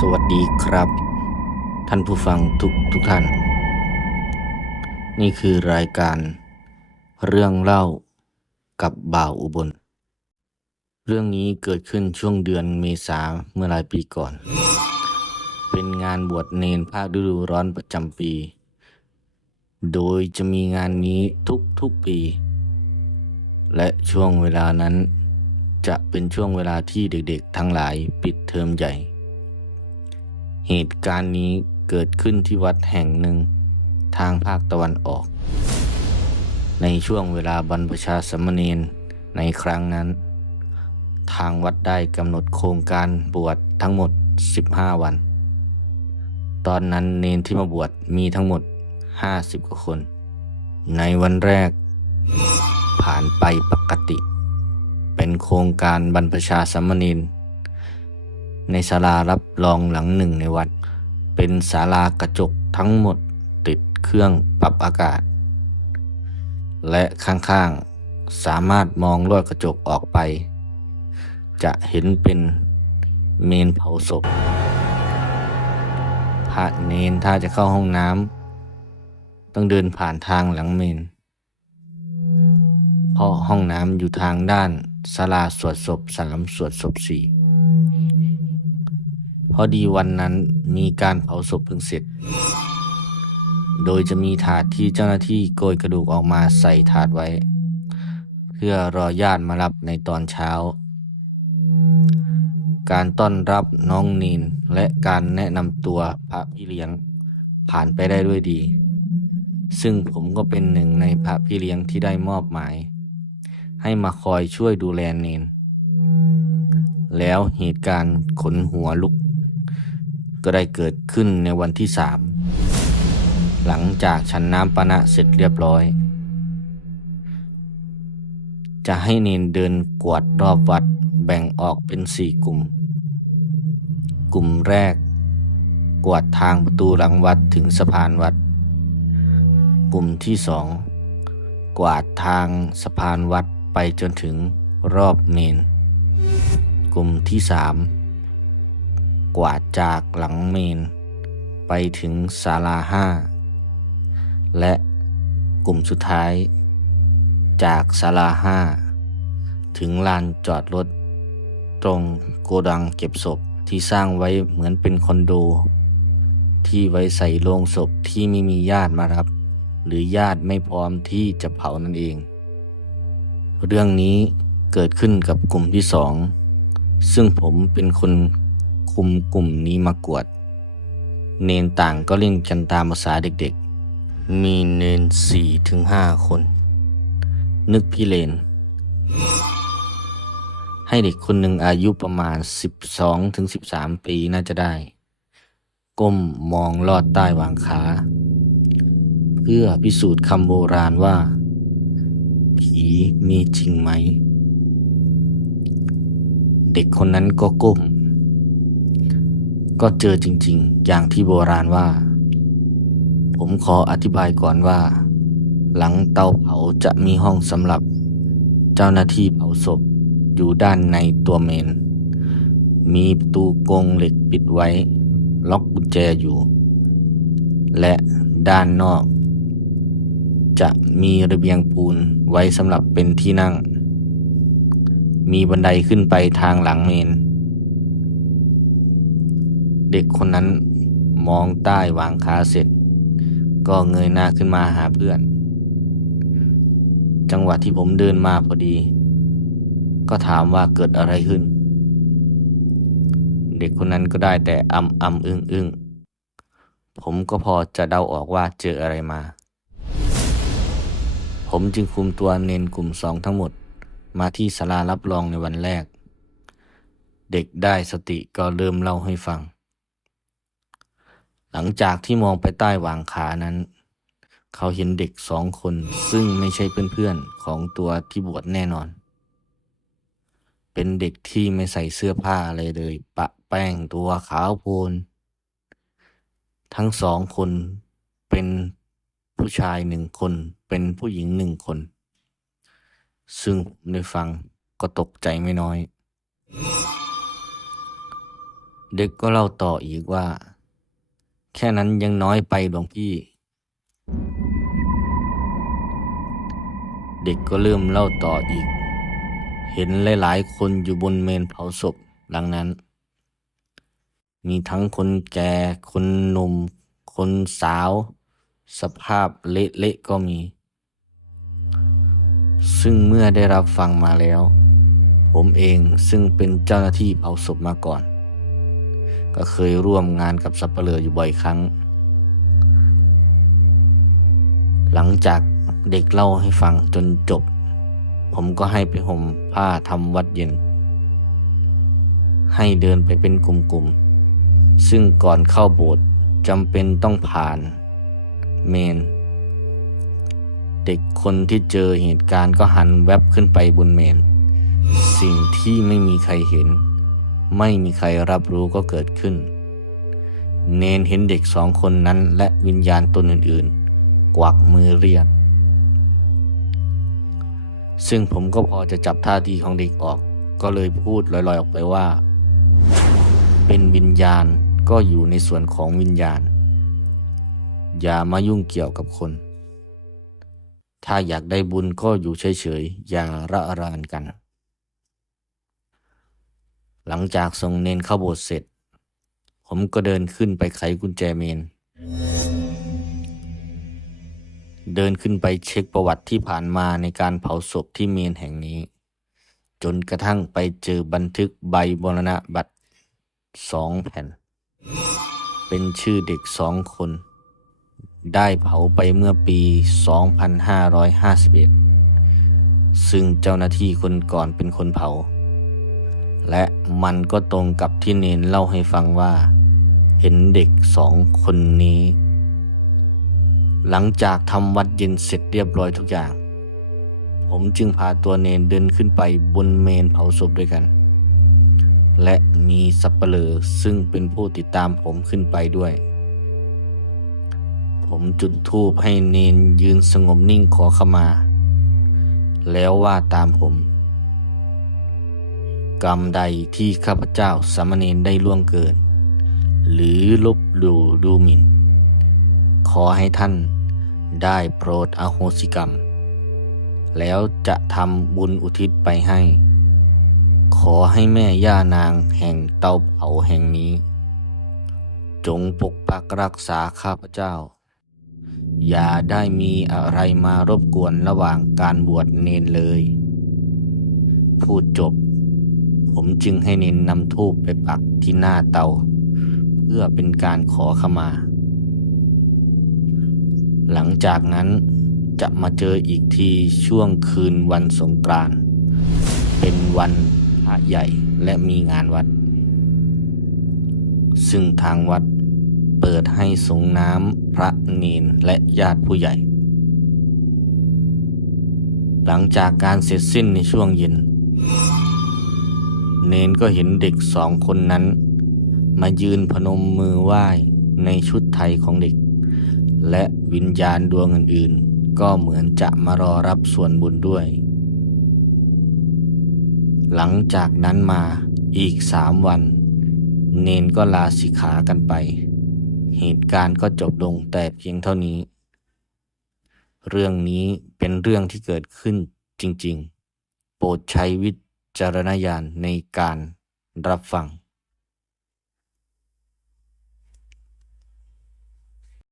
สวัสดีครับ ท่านผู้ฟังทุกทุกท่าน นี่คือรายการ เรื่องเล่ากับบ่าวอุบล เรื่องนี้เกิดขึ้นช่วงเดือนเมษาเมื่อหลายปีก่อน เป็นงานบวชเนนภาคฤดูร้อนประจำปี โดยจะมีงานนี้ทุกทุกปี และช่วงเวลานั้นจะเป็นช่วงเวลาที่เด็กๆ ทั้งหลายปิดเทอมใหญ่ เหตุการณ์นี้เกิดขึ้นที่วัดแห่งหนึ่ง ทางภาคตะวันออก ในช่วงเวลาบรรพชาสมเณรในครั้งนั้น ทางวัดได้กำหนดโครงการบวชทั้งหมด 15 วัน ตอนนั้นเนนที่มาบวชมีทั้งหมด 50 กว่าคน ในวันแรก ผ่านไปปกติ เป็นโครงการบรรพชาสมเณร ในศาลารับรองหลังหนึ่งในวัด เป็นศาลากระจกทั้งหมดติดเครื่องปรับอากาศ และข้างๆ สามารถมองลอดกระจกออกไป จะเห็นเป็นเมนเผาศพพระเนนถ้าจะเข้าห้องน้ำต้องเดินผ่านทางหลังเมนเพราะห้องน้ำอยู่ทางด้านศาลาสวดศพสามสวดศพสี่ พอดีวันนั้นมีการเผาศพเพิ่งเสร็จ โดยจะมีถาดที่เจ้าหน้าที่โกยกระดูกออกมาใส่ถาดไว้ เพื่อรอญาติมารับในตอนเช้า การต้อนรับน้องนีนและการแนะนำตัวพระพี่เลี้ยงผ่านไปได้ด้วยดี ซึ่งผมก็เป็นหนึ่งในพระพี่เลี้ยงที่ได้มอบหมาย ให้มาคอยช่วยดูแลเนน แล้วเหตุการณ์ขนหัวลุก ก็ได้เกิดขึ้นในวันที่สามหลังจากฉันน้ำปานะเสร็จเรียบร้อย จะให้เนนเดินกวาดรอบวัดแบ่งออกเป็นสี่กลุ่ม กลุ่มแรก กวาดทางประตูหลังวัดถึงสะพานวัด กลุ่มที่สองกวาดทางสะพานวัดไปจนถึงรอบเมนกลุ่มที่สาม กวาดจากหลังเมน ไปถึงศาลาห้า และกลุ่มสุดท้าย จากศาลาห้า ถึงลานจอดรถ ตรงโกดังเก็บศพที่สร้างไว้เหมือนเป็นคอนโด ที่ไว้ใส่โลงศพที่ไม่มีญาติมารับ หรือญาติไม่พร้อมที่จะเผานั่นเอง เรื่องนี้เกิดขึ้นกับกลุ่มที่สอง ซึ่งผมเป็นคน คุมกลุ่มนี้มากวด เนนต่างก็เล่นกันตามภาษาเด็กๆ มีเนนสี่ถึงห้าคน นึกพี่เลน ให้เด็กคนหนึ่งอายุประมาณ12ถึง13ปีน่าจะได้ ก้มมองลอดใต้วางขา เพื่อพิสูจน์คำโบราณว่า ผีมีจริงไหมเด็กคนนั้นก็ก้ม ก็เจอจริงๆ อย่างที่โบราณว่า ผมขออธิบายก่อนว่า หลังเตาเผาจะมีห้องสำหรับ เจ้าหน้าที่เผาศพอยู่ด้านในตัวเมน มีประตูกงเหล็กปิดไว้ ล็อกกุญแจอยู่ และด้านนอก จะมีระเบียงปูนไว้สำหรับเป็นที่นั่ง มีบันไดขึ้นไปทางหลังเมน ด็กคนนั้นมองใต้หวางขาเสร็จ ก็เงยหน้าขึ้นมาหาเพื่อน จังหวะที่ผมเดินมาพอดี ก็ถามว่าเกิดอะไรขึ้น เด็กคนนั้นก็ได้แต่อำอำอึ้งอึ้งผมก็พอจะเดาออกว่าเจออะไรมา ผมจึงคุมตัวเนนกลุ่มสองทั้งหมด มาที่ศาลารับรองในวันแรก เด็กได้สติก็เริ่มเล่าให้ฟัง หลังจากที่มองไปใต้วางขานั้น เขาเห็นเด็กสองคนซึ่งไม่ใช่เพื่อนๆของตัวที่บวชแน่นอน เป็นเด็กที่ไม่ใส่เสื้อผ้าอะไรเลย ปะแป้งตัวขาวโพลน ทั้งสองคนเป็นผู้ชายหนึ่งคน เป็นผู้หญิงหนึ่งคน ซึ่งผมได้ฟังก็ตกใจไม่น้อย เด็กก็เล่าต่ออีกว่า แค่นั้นยังน้อยไปหลวงพี่ เด็กก็เริ่มเล่าต่ออีก เห็นหลายๆ คนอยู่บนเมนเผาศพหลังนั้น มีทั้งคนแก่ คนหนุ่ม คนสาว สภาพเละๆก็มี ซึ่งเมื่อได้รับฟังมาแล้ว ผมเองซึ่งเป็นเจ้าหน้าที่เผาศพมาก่อน ก็เคยร่วมงานกับสับเปลืออยู่บ่อยครั้ง หลังจากเด็กเล่าให้ฟังจนจบ ผมก็ให้ไปห่มผ้าทำวัดเย็น ให้เดินไปเป็นกลุ่มๆ ซึ่งก่อนเข้าโบสถ์จำเป็นต้องผ่านเมน เด็กคนที่เจอเหตุการณ์ก็หันแวบขึ้นไปบนเมน สิ่งที่ไม่มีใครเห็น ไม่มีใครรับรู้ก็เกิดขึ้น เนนเห็นเด็กสองคนนั้นและวิญญาณตนอื่นๆ กวักมือเรียก ซึ่งผมก็พอจะจับท่าทีของเด็กออก ก็เลยพูดลอยๆออกไปว่า เป็นวิญญาณก็อยู่ในส่วนของวิญญาณ อย่ามายุ่งเกี่ยวกับคน ถ้าอยากได้บุญก็อยู่เฉยๆ อย่าระรานกัน หลังจากส่งเนนเข้าโบสถ์เสร็จ ผมก็เดินขึ้นไปไขกุญแจเมน เดินขึ้นไปเช็คประวัติที่ผ่านมาในการเผาศพที่เมนแห่งนี้ จนกระทั่งไปเจอบันทึกใบมรณบัตรสองแผ่น เป็นชื่อเด็กสองคน ได้เผาไปเมื่อปี 2551 ซึ่งเจ้าหน้าที่คนก่อนเป็นคนเผา และมันก็ตรงกับที่เนนเล่าให้ฟังว่า เห็นเด็กสองคนนี้ หลังจากทำวัดเย็นเสร็จเรียบร้อยทุกอย่าง ผมจึงพาตัวเนนเดินขึ้นไปบนเมนเผาศพด้วยกัน และมีสับเปลือซึ่งเป็นผู้ติดตามผมขึ้นไปด้วย ผมจุดธูปให้เนนยืนสงบนิ่งขอขมา แล้วว่าตามผม กรรมใดที่ข้าพเจ้าสามเณรได้ล่วงเกิน หรือลบหลู่ดูหมิ่น ขอให้ท่านได้โปรดอโหสิกรรม แล้วจะทำบุญอุทิศไปให้ ขอให้แม่ย่านางแห่งเตาเผาแห่งนี้ จงปกปักรักษาข้าพเจ้า อย่าได้มีอะไรมารบกวนระหว่างการบวชเนนเลย พูดจบ ผมจึงให้เน้นนำทูบไปปักที่หน้าเตา เพื่อเป็นการขอขมา หลังจากนั้นจะมาเจออีกทีช่วงคืนวันสงกรานต์เป็นวันพระใหญ่และมีงานวัด ซึ่งทางวัดเปิดให้สงน้ำพระเนนและญาติผู้ใหญ่ หลังจากการเสร็จสิ้นในช่วงเย็น เนนก็เห็นเด็กสองคนนั้น มายืนพนมมือไหว้ในชุดไทยของเด็ก และวิญญาณดวงอื่นๆ ก็เหมือนจะมารอรับส่วนบุญด้วย หลังจากนั้นมาอีกสามวัน เนนก็ลาสิกขากันไป เหตุการณ์ก็จบลงแต่เพียงเท่านี้ เรื่องนี้เป็นเรื่องที่เกิดขึ้นจริงๆ โปรดใช้วิจารณญาณในการรับฟัง